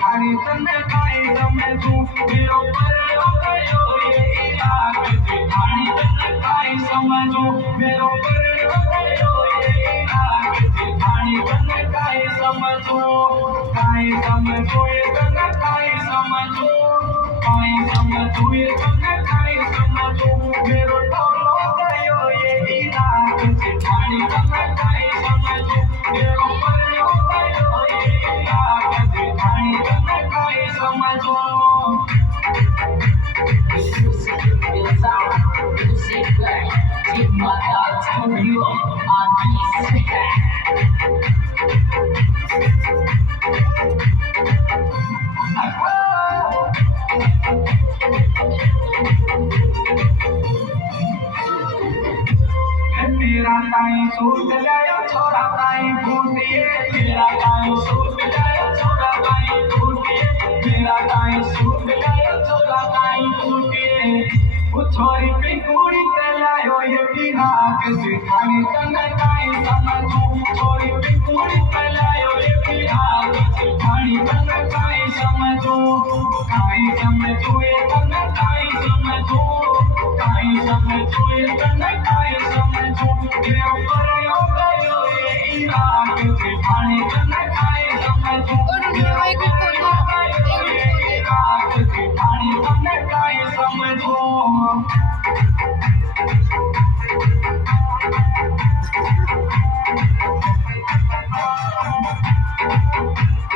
Ani tanne kai sameju mero paryo kayo ye ilaak se ani tanne kai sameju mero paryo kayo ye ilaak se ani tanne kai sameju ye tanne kai sameju ye tanne kai sameju mero tolo kayo ye ilaak se ani tanne kai sameju mero paryo kayo ye ilaak se ani tanne kai sameju. मेरा time suit गया छोरा time फूटिए मेरा time suit गया छोरा time फूटिए मेरा time suit गया छोरा time फूटिए वो छोरी पे कुड़ी तलायो ये बिना के सिखानी तने काई समझू छोरी पे कुड़ी तलायो ये बिना के सिखानी तने काई समझू ये तने काई समझू ये तने काई समझू ये परयो कयो ये इराक से खानी तने काई समझू